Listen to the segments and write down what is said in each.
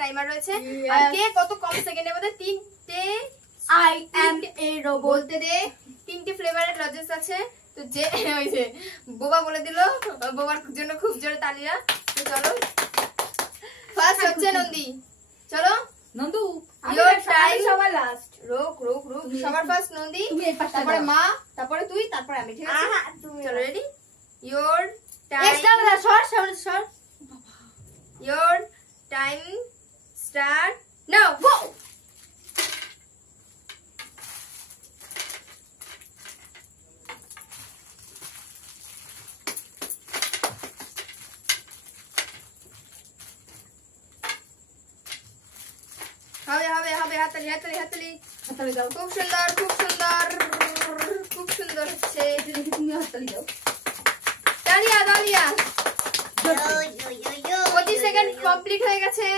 Timer রয়েছে। আর কে কত কম সেকেন্ডের মধ্যে তিনটে আই এম এ রোবট বলতে দে। তিনটে ফ্লেভারের লজেস আছে। তো যে ওই যে বোবা বলে দিল, বোবার জন্য খুব জোরে তালিয়া। তো চলো ফার্স্ট হচ্ছে নন্দী। চলো নন্দু Your time. সবার লাস্ট রোক সবার ফার্স্ট নন্দী, তুমি এই পাশটা তারপরে দাও। মা, তারপরে তুই, তারপরে আমি। ঠিক আছে তুমি চলো রেডি। ইয়োর এক্সট্রা টাইম, সর ইয়োর টাইম স্টার্ট নাও। গো হবে হবে হবে, হাততালি হাততালি হাততালি। হাততালি দাও খুব সুন্দর খুব সুন্দর খুব সুন্দর হচ্ছে। দেখি তুমি হাততালি দাও দাঁড়িয়া দাঁড়িয়া। Yo, yo, yo, yo. 25 second complete হয়ে গেছে।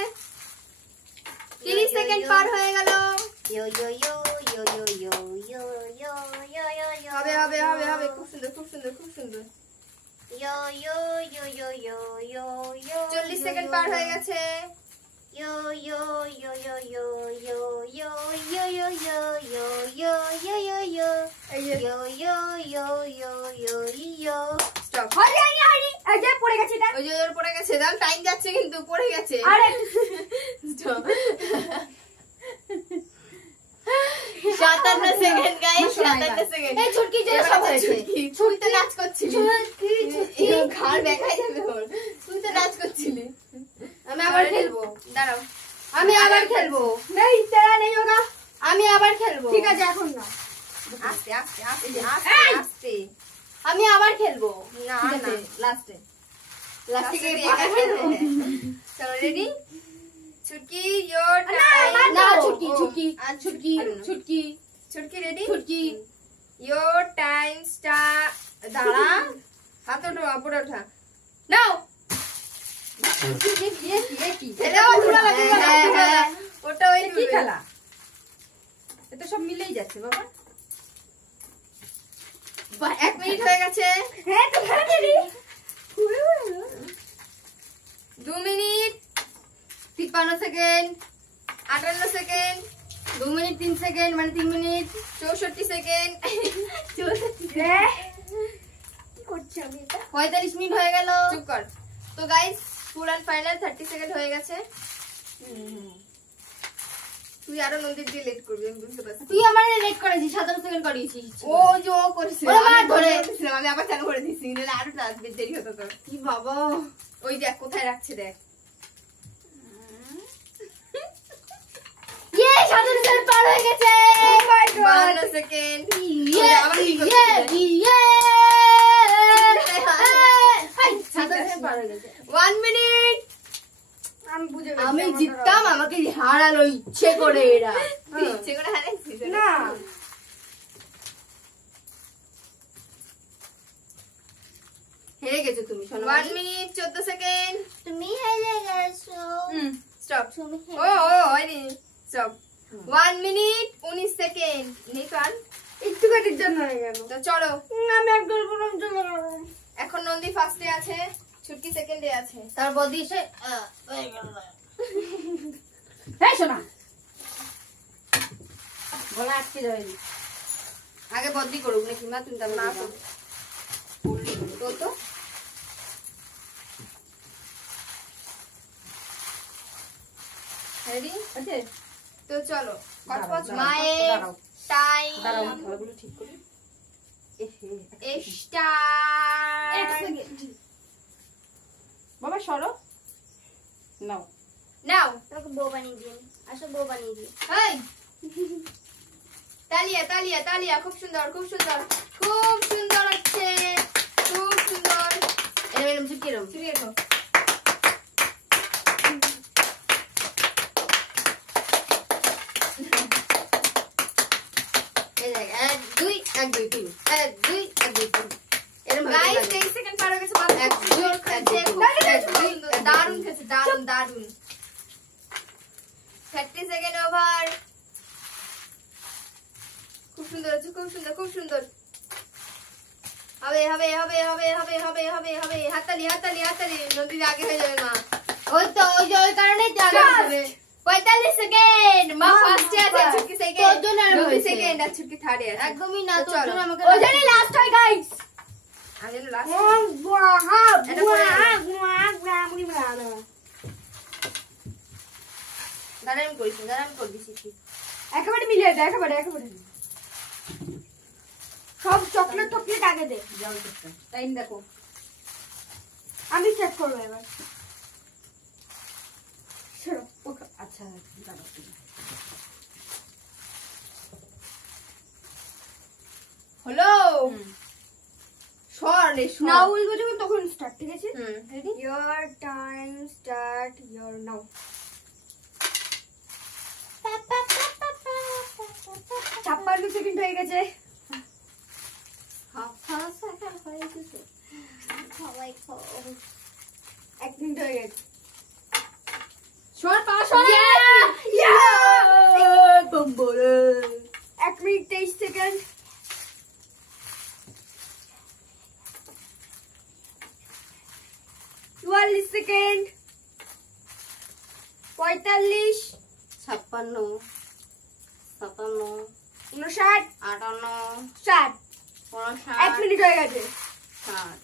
30 সেকেন্ড পার হয়ে গেল। Yo, yo, yo, yo, yo, yo, yo, yo, yo, yo, yo. হবে হবে হবে হবে, খুব সুন্দর খুব সুন্দর খুব সুন্দর। Yo, yo, yo, yo, yo, yo, yo. 40 second পার হয়ে গেছে। Yo, yo, yo, yo, yo, yo, yo, yo, yo, yo, yo, yo, yo, yo, yo. এই যে Yo, yo, yo, yo, yo, yo. Stop. Hari এই যে পড়ে গেছে এটা ওই যে ওর পড়ে গেছে, দাম টাইম যাচ্ছে কিন্তু পড়ে গেছে। আরে Stop. 57 second guys, 57 second. এই ছুটকি যে সব হয়েছে তুই তো নাচ করছিলি। ছুটকি এই ঘাড় দেখাই যাবে ওর। তুই তো নাচ করছিলি। আমি আবার খেলবো দাঁড়াও। আমি আবার খেলবো नहीं तेरा नहीं होगा আমি আবার খেলবো। ঠিক আছে এখন না আস্তে আস্তে আস্তে আস্তে এই! আস্তে। আমি আবার খেলবো না ঠিক না আছে লাস্টে লাস্টে লাস্টে গিয়ে একা খেলবে। চলো রেডি। ছুটকি ইয়োর না time. Chhutki Chhutki Chhutki Chhutki Chhutki ready. Chhutki your time start. দাঁড়া, হাত ওঠা, উপরে ওঠা। নাও। এটা পুরো লাগে গেল। ওটা ওই কি খেলা এটা সব মিলেই যাচ্ছে বাবা 1 মিনিট হয়ে গেছে। হ্যাঁ তো খেলা দেরি 2 minute 53 second 58 second 2 minute 3 second মানে 3 মিনিট 64 সেকেন্ড 64 কি করছি আমি এটা 45 মিনিট হয়ে গেল। চুপ কর। তো guys full and final 30 second হয়ে গেছে। তুই আরো নদীর দিয়ে লেট করবি, আমি বুঝতে পারছি। তুই আমার লেট করেছিস 17 সেকেন্ড করিয়েছিস ও যে ও করেছিল, ওরে মার ধরে। আমি আবার চালু করে দিচ্ছি, নাহলে আরো দেরি হতো তো। কি বাবা ওই দেখ কোথায় রাখছে দেখ। ইয়ে 17 সেকেন্ড পার হয়ে গেছে ও মাই 52 সেকেন্ড। ইয়ে আবার কি করছিস ইয়ে দেখ। ইয়ে 17 সেকেন্ড পার হয়ে গেছে 1 মিনিট। আমি বুঝে আমি জিততাম, আমাকে হারালো ইচ্ছে করে এরা। তুই ইচ্ছে করে হারাইছিস না হেরে গেছো তুমি। 1 মিনিট 14 সেকেন্ড। তুমি হেরে গেছো স্টপ। তুমি ও ও হয়নি। স্টপ। 1 minute 19 second. নেই তো আর। একটু কাটির জন্য হয়ে গেল তো চলো আমি একদম বললাম চলে গেল এখন নন্দী ফার্স্টে আছে, ছুটকি সেকেন্ডে আছে। তার বদি এসে হয়ে গেল এই শোনা গলা আটকে যাবে আগে বদলি করুক নাকি মা? তুমি তাহলে না না তো। তো রেডি আছে তো চলো। দাঁড়াও, দাঁড়াও, মায়ের দাঁড়াও। টাইম দাঁড়াও খেলাগুলো ঠিক করি স্টার্ট। বাবা সরো নাও নাও। তোমাকে বউ বানিয়ে দিন আসো বউ বানিয়ে দিই এই তালিয়া তালিয়া তালিয়া, খুব সুন্দর খুব সুন্দর খুব সুন্দর হচ্ছে, খুব সুন্দর। এরকম ছুটকি এরকম ছুটি রেখো। এই দেখ 1 2 1 2 3 1 2 1 2 3 এরকম গাইস 23 সেকেন্ড পার হয়ে গেছে। মাত্র এক, খুব দুই, জোর এক, খেলছে, দুই, খুব এক, সুন্দর, দুই, সুন্দর, এক, দারুণ দুই। খেলছে, দারুণ দারুণ। 30 সেকেন্ড ওভার। খুব সুন্দর হচ্ছে, খুব সুন্দর খুব সুন্দর। হবে হবে হবে হবে হবে হবে হবে হবে। হাততালি হাততালি হাততালি। নদীর আগে হয়ে যাবে মা। ওই তো ওই কারণে জানা হবে 45 সেকেন্ড মা মা, ফার্স্টে আছে বাবা। ছুটকি তোর সেকেন্ড জন্য আর 90 হয়েছে। সেকেন্ড আর ছুটকি থার্ডে আছে একদমই না, তো তোর চলো। জন্য আমাকে ওই জন্যই লাস্ট হয় গাইস আমি যেন লাস্ট এটা করে দাঁড়ান করিস দাঁড়ান করবি শিখি একেবারে মিলিয়ে দে একেবারে সব চকলেট টকলেট আগে দে টাইম দেখো। আমি চেক করবো এবার ছেড়ো আচ্ছা দাঁড়াও তুমি। হলো সর রে সর না বলবো যখন তখন স্টার্ট ঠিক আছে ready Your time start your now. 56 second হয়ে গেছে এক মিনিট হয়ে গেছে সর পা সর 1 মিনিট 23 সেকেন্ড চুয়াল্লিশ সেকেন্ড 45 56 57 59 58 60 59 1 মিনিট হয়ে গেছে 60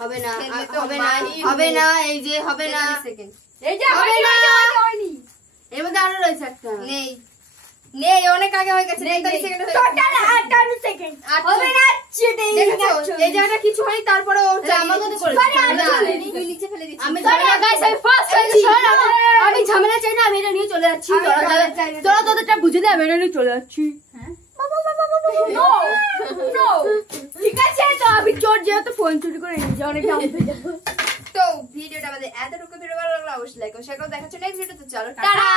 হবে না খেলবে তো হবে না মাহির হবে মুখ। না এই যে হবে না 43 সেকেন্ড এই যে হবে হয়নি, না। হয়নি এর মধ্যে আরো রয়েছে একটা নেই নেই অনেক আগে হয়ে গেছে 43 সেকেন্ড হয়ে গেছে টোটাল 58 সেকেন্ড আচ্ছা। হবে না চিটিং দেখেছো এই জায়গাটা কিছু হয়নি তারপরে ও আমাকে তো করেছে। Sorry, আমি না, চলে তুই নিচে ফেলে দিচ্ছিস আমি Sorry, ঝামেলা guys, আমি first এই হয়েছি। শোন, আমি ঝামেলা চাই না, আমি এটা নিয়ে চলে যাচ্ছি। আমি তোরা ঝামেলা চাই না। তোরা তোদেরটা বুঝে দে, আমি এটা নিয়ে চলে যাচ্ছি। নো নো ঠিক আছে তো আমি চোর যেহেতু ফোন চুরি করে নিয়ে যাও অনেক জানতে যাবো তো ভিডিওটা আমাদের এতটুকু ভিডিও ভালো লাগলো অবশ্যই লাইক ও শেয়ার করো দেখাচ্ছ নেক্সট ভিডিওতে চলো টাটা। টাটা